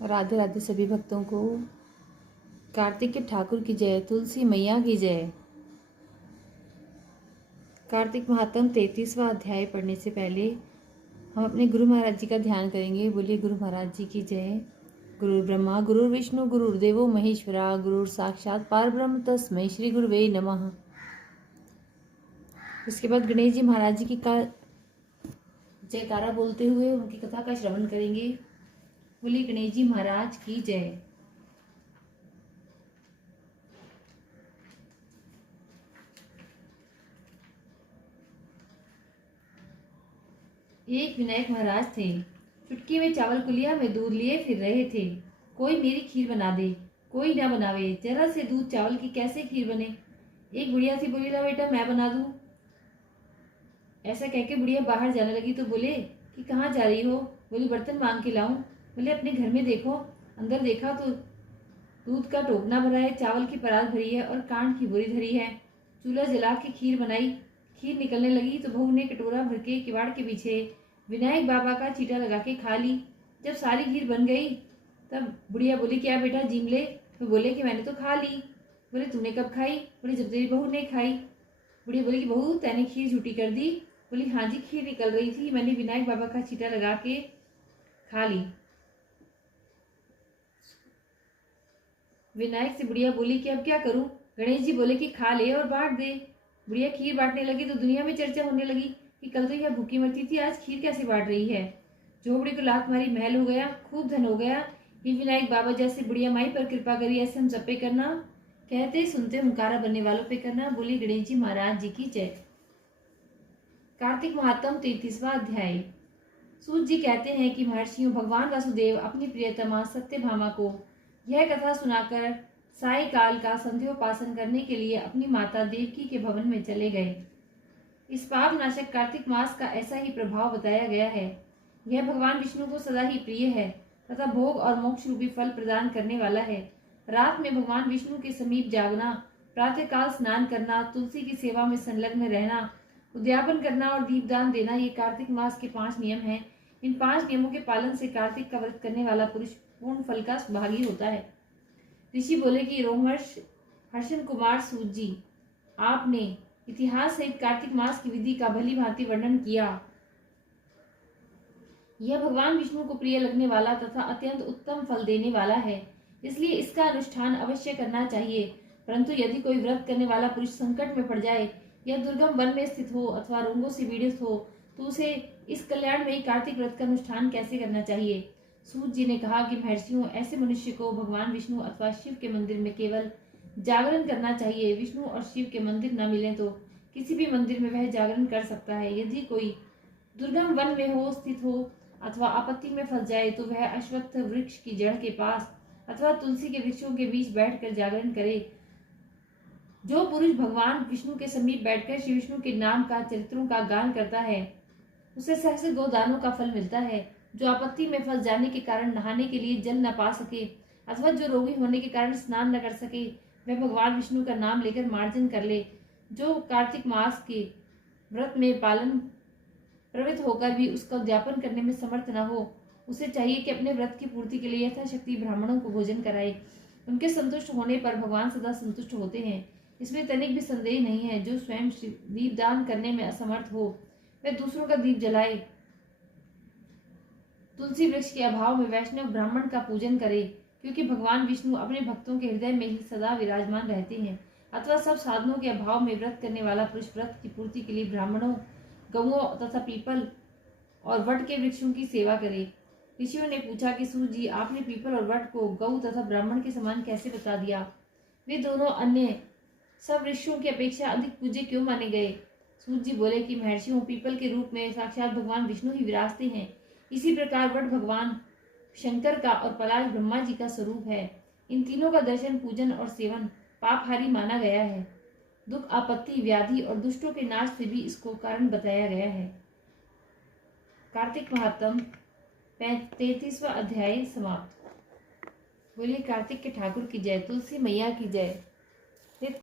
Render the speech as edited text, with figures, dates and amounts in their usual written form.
राधे राधे सभी भक्तों को। कार्तिक के ठाकुर की जय, तुलसी मैया की जय। कार्तिक महात्म 33वां अध्याय पढ़ने से पहले हम अपने गुरु महाराज जी का ध्यान करेंगे। बोलिए गुरु महाराज जी की जय। गुरु ब्रह्मा गुरु विष्णु गुरुर्देवो महेश्वरा, गुरु साक्षात पारब्रह्म तस्मै श्री गुरुवे नमः। इसके बाद गणेश जी महाराज जी की जयकारा बोलते हुए उनकी कथा का श्रवण करेंगे। बोलिए गणेश जी महाराज की जय। एक विनायक महाराज थे। चुटकी में चावल कुलिया में दूध लिए फिर रहे थे। कोई मेरी खीर बना दे, कोई ना बनावे, जरा से दूध चावल की कैसे खीर बने। एक बुढ़िया सी बोली, ला बेटा मैं बना दूं। ऐसा कहकर बुढ़िया बाहर जाने लगी तो बोले कि कहाँ जा रही हो। बोली बर्तन मांग के लाऊं। बोले अपने घर में देखो। अंदर देखा तो दूध का टोकना भरा है, चावल की परात भरी है और कांड की बोरी धरी है। चूल्हा जला के खीर बनाई। खीर निकलने लगी तो बहू ने कटोरा भर के किवाड़ के पीछे विनायक बाबा का चीटा लगा के खा ली। जब सारी खीर बन गई तब बुढ़िया बोली, क्या बेटा जीम ले। तो बोले कि मैंने तो खा ली। बोले तुमने कब खाई। बोले जब तेरी बहू ने खाई। बुढ़िया बोली कि बहू तैने खीर झूठी कर दी। बोली हाँ जी, खीर निकल रही थी, मैंने विनायक बाबा का चीटा लगा के खा ली। विनायक से बुढ़िया बोली कि अब क्या करूं। गणेश जी बोले कि खा ले और बांट दे। बुढ़िया खीर बांटने लगी तो दुनिया में चर्चा होने लगी कि कल तो यह भूखी मरती थी, आज खीर कैसे बांट रही है। झोपड़ी को लात मारी, महल हो गया, खूब धन हो गया। ये विनायक बाबा जैसे बुढ़िया माई पर कृपा करी, ऐसे हम सब पे करना। कहते सुनते हुंकारा बनने वालों पे करना। बोली गणेश जी महाराज जी की जय। कार्तिक महात्म 33वां अध्याय। सूत जी कहते हैं कि महर्षियों भगवान वासुदेव अपनी प्रियतमा सत्यभामा को यह कथा सुनाकर साय काल का संध्योपासन करने के लिए अपनी माता देवकी के भवन में चले गए। इस पाप नाशक कार्तिक मास का ऐसा ही प्रभाव बताया गया है। यह भगवान विष्णु को सदा ही प्रिय है तथा भोग और मोक्ष रूपी फल प्रदान करने वाला है। रात में भगवान विष्णु के समीप जागना, प्रातःकाल स्नान करना, तुलसी की सेवा में संलग्न रहना, उद्यापन करना और दीपदान देना, ये कार्तिक मास के 5 नियम हैं। इन 5 नियमों के पालन से कार्तिक का व्रत करने वाला पुरुष पूर्ण फल का भागी होता है। ऋषि बोले कि रोमहर्ष हर्षण कुमार सूत जी, आपने इतिहास सहित कार्तिक मास की विधि का भली भांति वर्णन किया। यह भगवान विष्णु को प्रिय लगने वाला तथा अत्यंत उत्तम फल देने वाला है, इसलिए इसका अनुष्ठान अवश्य करना चाहिए। परंतु यदि कोई व्रत करने वाला पुरुष संकट में पड़ जाए या दुर्गम वन में स्थित हो अथवा रोगों से पीड़ित हो तो उसे इस कल्याणमयी कार्तिक व्रत का अनुष्ठान कैसे करना चाहिए। सूत जी ने कहा कि महर्षियों, ऐसे मनुष्य को भगवान विष्णु अथवा शिव के मंदिर में केवल जागरण करना चाहिए। विष्णु और शिव के मंदिर न मिले तो किसी भी मंदिर में वह जागरण कर सकता है। यदि कोई दुर्गम वन में हो स्थित हो अथवा आपत्ति में फंस जाए तो वह अश्वत्थ वृक्ष की जड़ के पास अथवा तुलसी के वृक्षों के बीच बैठकर जागरण करे। जो पुरुष भगवान विष्णु के समीप बैठकर श्री विष्णु के नाम का चरित्रों का गान करता है उसे सहस्र गोदानों का फल मिलता है। जो आपत्ति में फंस जाने के कारण नहाने के लिए जल न पा सके अथवा जो रोगी होने के कारण स्नान न कर सके, वह भगवान विष्णु का नाम लेकर मार्जन कर ले। जो कार्तिक मास के व्रत में पालन प्रवृत्त होकर भी उसका उद्यापन करने में समर्थ न हो, उसे चाहिए कि अपने व्रत की पूर्ति के लिए यथाशक्ति ब्राह्मणों को भोजन कराए। उनके संतुष्ट होने पर भगवान सदा संतुष्ट होते हैं, इसमें तनिक भी संदेह नहीं है। जो स्वयं दीपदान करने में असमर्थ हो वह दूसरों का दीप जलाए। तुलसी वृक्ष के अभाव में वैष्णव ब्राह्मण का पूजन करे, क्योंकि भगवान विष्णु अपने भक्तों के हृदय में ही सदा विराजमान रहते हैं। अथवा सब साधनों के अभाव में व्रत करने वाला पुरुष व्रत की पूर्ति के लिए ब्राह्मणों, गौओं तथा पीपल और वट के वृक्षों की सेवा करे। ऋषियों ने पूछा कि सूत जी, आपने पीपल और वट को गौ तथा ब्राह्मण के समान कैसे बता दिया। वे दोनों अन्य सब वृक्षों की अपेक्षा अधिक पूज्य क्यों माने गए। सूत जी बोले कि महर्षियों, पीपल के रूप में साक्षात भगवान विष्णु ही विराजते हैं। इसी प्रकार वट भगवान शंकर का और पलाश ब्रह्मा जी का स्वरूप है। इन तीनों का दर्शन, पूजन और सेवन पापहारी माना गया है। दुख, आपत्ति, व्याधि और दुष्टों के नाश से भी इसको कारण बताया गया है। कार्तिक महात्म 33वां अध्याय समाप्त। बोलिए कार्तिक के ठाकुर की जय, तुलसी मैया की जय।